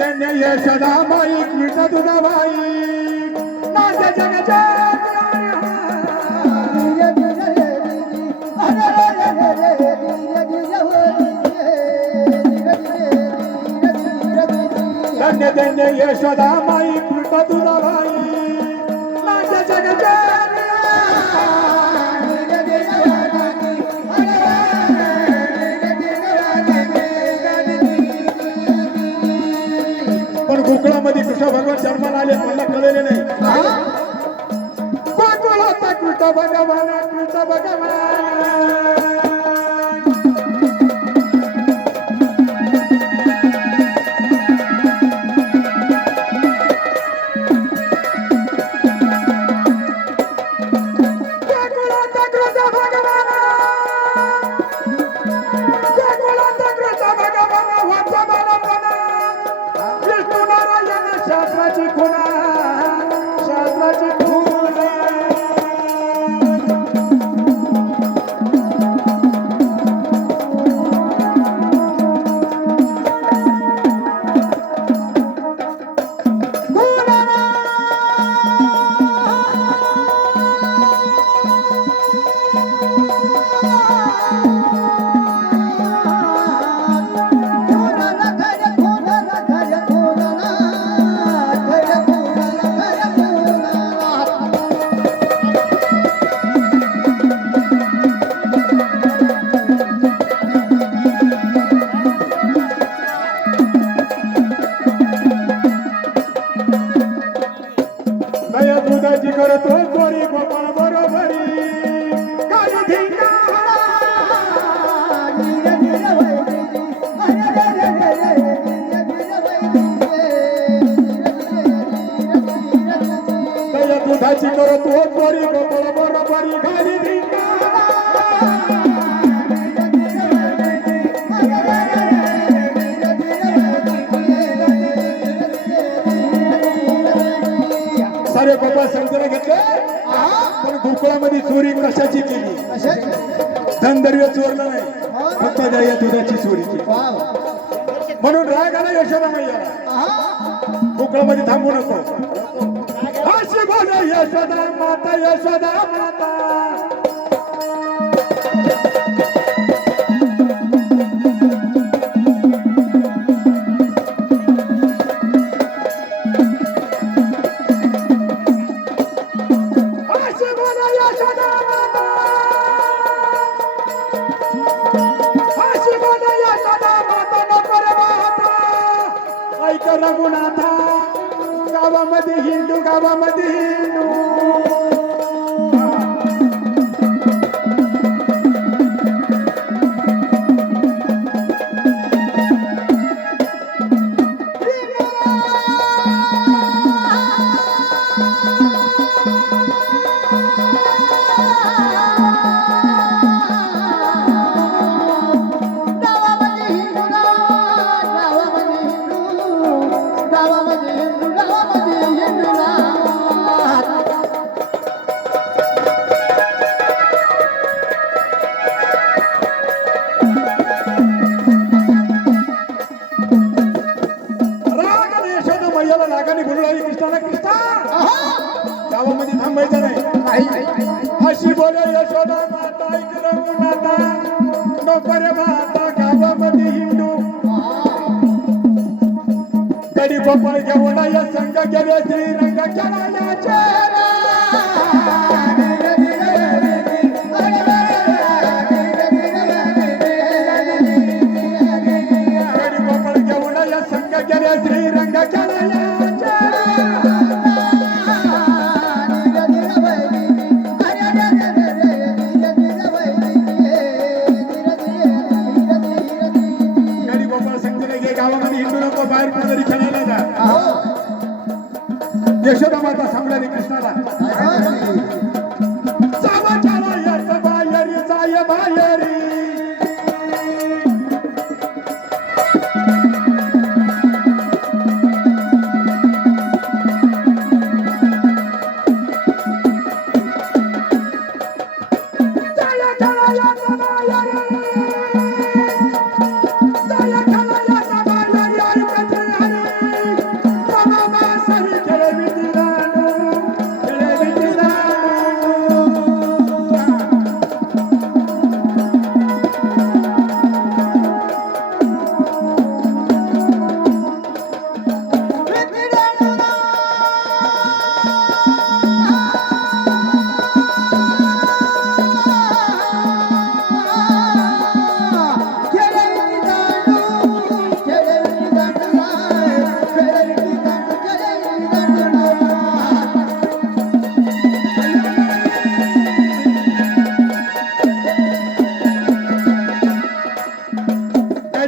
धन्य यशोदाबाई कृष्ण तुझाबाई नाट्य जगच्या धन्य धन्य यशोदाबाई कृष्ण तुझाबाई नाट्य जगच्या पण गोकुळामध्ये कृष्ण भगवान जन्माला आले मला कळले नाही गोकुळात कृष्ण भगवान शास्त्राची खुणा दुधाची करतो गोरी गोपाळ बरोबरी काळी धिंगा दुधाची करतो गोरी गोपाळ बरोबरी काळी धिंगा सारे गोपाळ समजून घेतले पण गोकुळामध्ये चोरी कशाची केली धनदर्य चोरलं नाही फक्त या दुधाची चोरी केली म्हणून राग आला यशोदा मैयाला गोकुळामध्ये थांबू नको अशी बोल यशोदा माता रघुनाथा गावामध्ये हिंदू रागाने बोलू लागली कृष्णाला कृष्णा गावामध्ये थांबायचं नाही अशी बोले यशोदा माता ऐक रघुनाथा नको रे माता गावामध्ये हिंदू गडी गोपाळ घेऊन या संघ गेले श्रीरंग खेळायचे गडी गोपाळ घेऊन या संघ गेले श्रीरंग खेळायचे गावामध्ये हिंदू लोक बाहेर कुठेतरी खेळायला जा यशोदा माता सांगणारी कृष्णाला जावा जावा याच बाहेरी जाय बाहेरी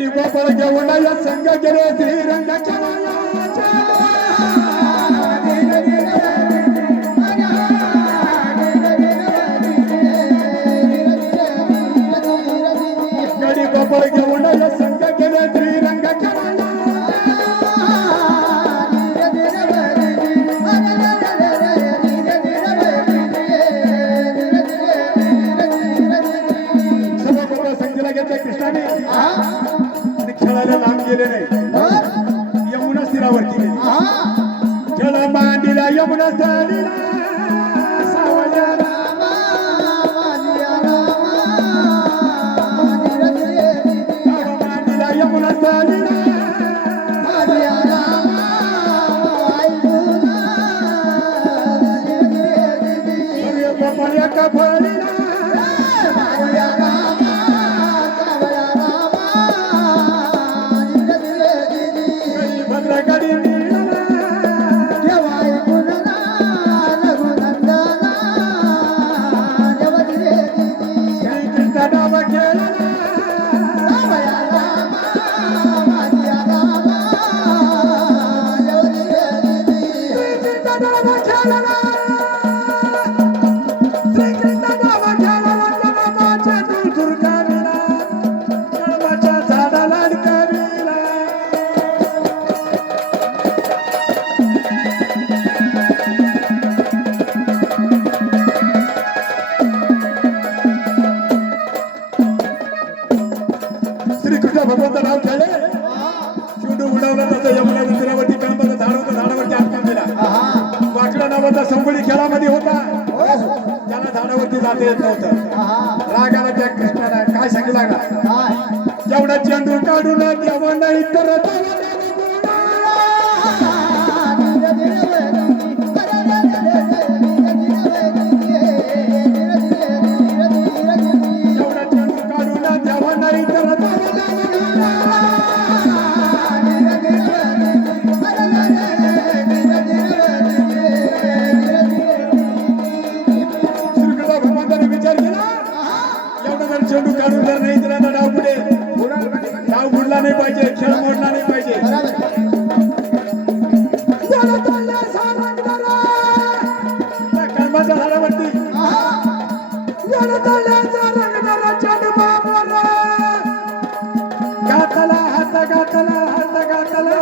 गडी गोपाळ घेऊन या संघ गेले श्रीरंगाच्या वयाच्या. गडी गोपाळ घेऊन या संघ गेले श्रीरंगाच्या वयाच्या. कृष्णाने आणि खेळायला लांब गेले नाही. यमुना तीरावरती गेले. खेळ मांडीला यमुना स्थळीला सावल्या रामा मांडीला यमुना स्थळीला गोपाळ्या कफळीला भगवंत नाव खेळले. शिवडू उडवला तसं यमुना तीरावरती कांबाचं झाड होतं. झाडावरती आटकून दिला. वाकडा नावाचा संबळी खेळामध्ये होता. त्याला झाडावरती जाता येत नव्हतं. राग आला त्या कृष्णाला. काय सांगितलं का जेवढा चेंडू काढून तेव्हा नाही तर चेंडू काढून जर नाही दिला तर डाव बुडला नाही पाहिजे. खेळ मोडला नाही पाहिजे. कर्माच्या झाडावरती घातला हात घातला हात घातला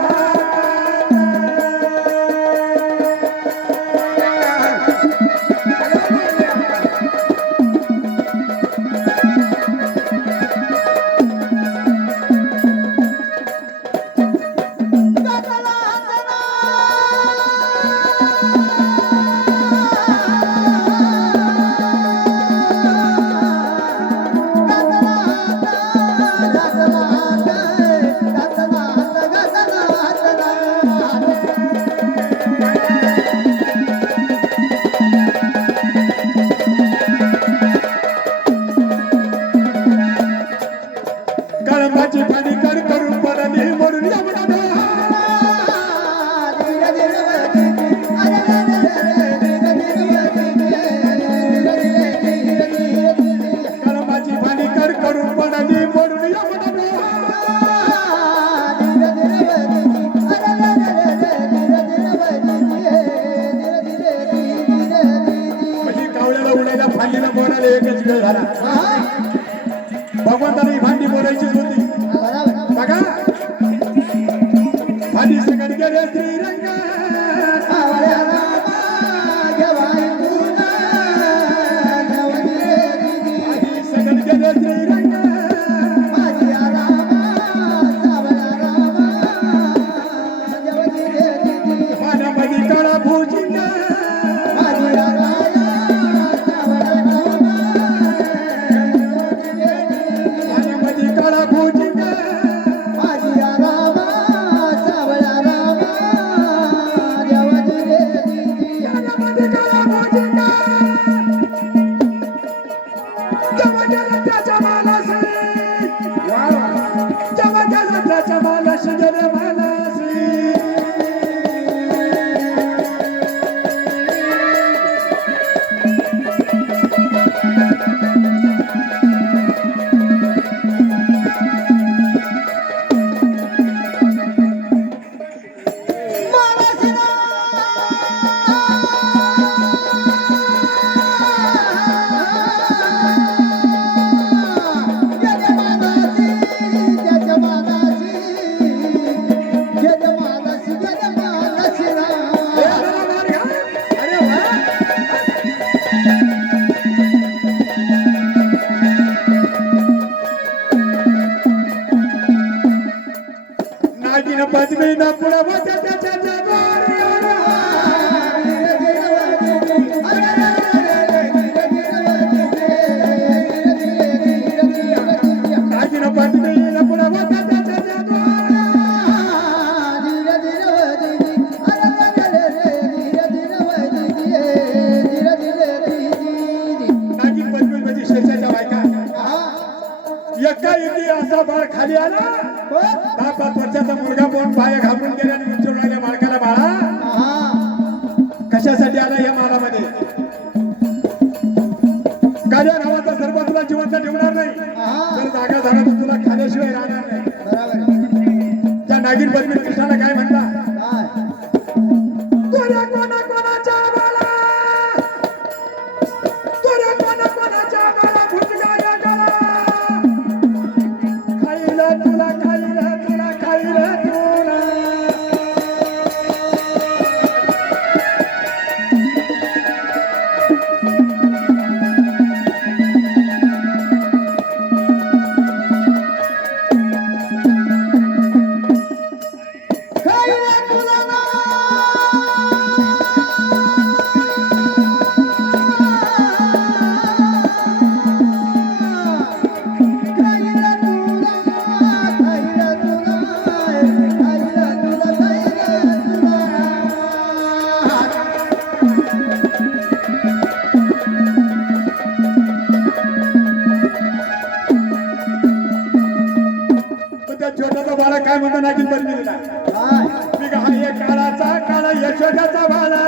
कळंबाची पाणी कड करून पडली म्हणून यमुना कळंबाची पाणी कड करून पडली म्हणून यमुना म्हणजे कावळ्याला उडायला फांदीला बोलायला एकच वेळ झाला. भगवंताने भांडी बोलायचीच होती. बघा भांडी सगळं गेले श्रीरंग सगळं गेले श्रीरंग पाण्यामध्ये काळा भुजिंग पाण्यामध्ये काळा नागिन पद्मी न पुढवत त्याच्या जगाला नागिन पद्मी न पुढवत त्याच्या जगाला नागिन पद्मी म्हणजे शेषाच्या बायका एकाएकी असा बाळ खाली आला 10-5 वर्षाचा मुलगा पण पाय घाबरून गेला आणि विचारून राहिल्या मालकाला बाळा कशासाठी आला या मालामध्ये काळ्या नावाचा सर्व तुला जिवंत ठेवणार नाही जर जागा झाला तर तुला खाल्याशिवाय राहणार नाही त्या नागिन पद्मी कृष्णाला काय म्हणला तुला कोणा कोणाच्या बाळा तुला कोणा कोणाच्या बाळा भुजगा या गळा खाईला तुला खाईला तुला खाईला तुला छोटाचा बाळा काय म्हणतो नागिन पद्मीला मी हा काळाचा काळा यशोदाचा बाळा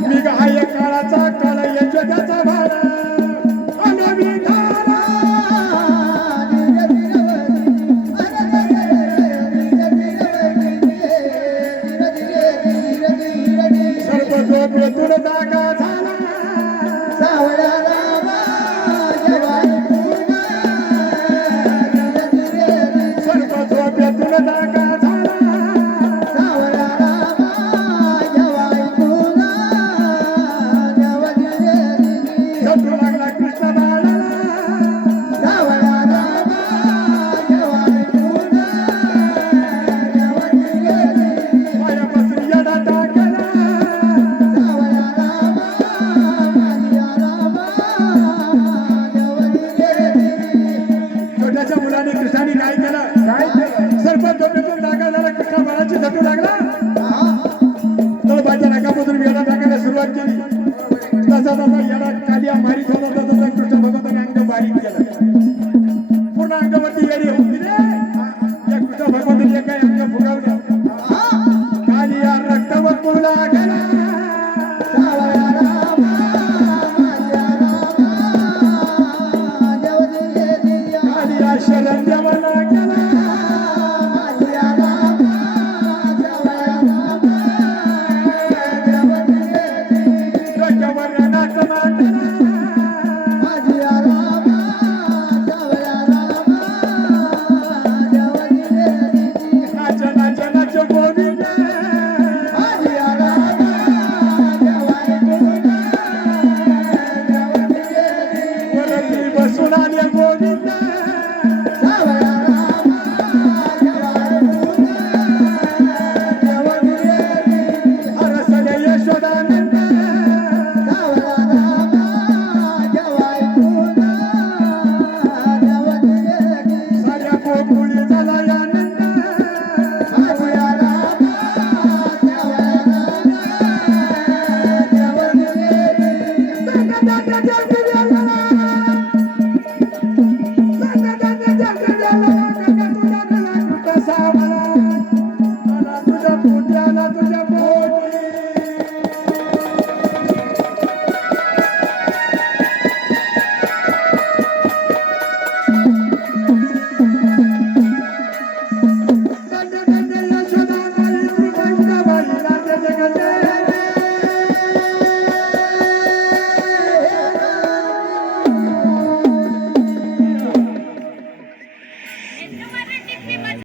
मी हा काळाचा काळा यशोदाचा बाळा सर्व जो तुला जागा झाला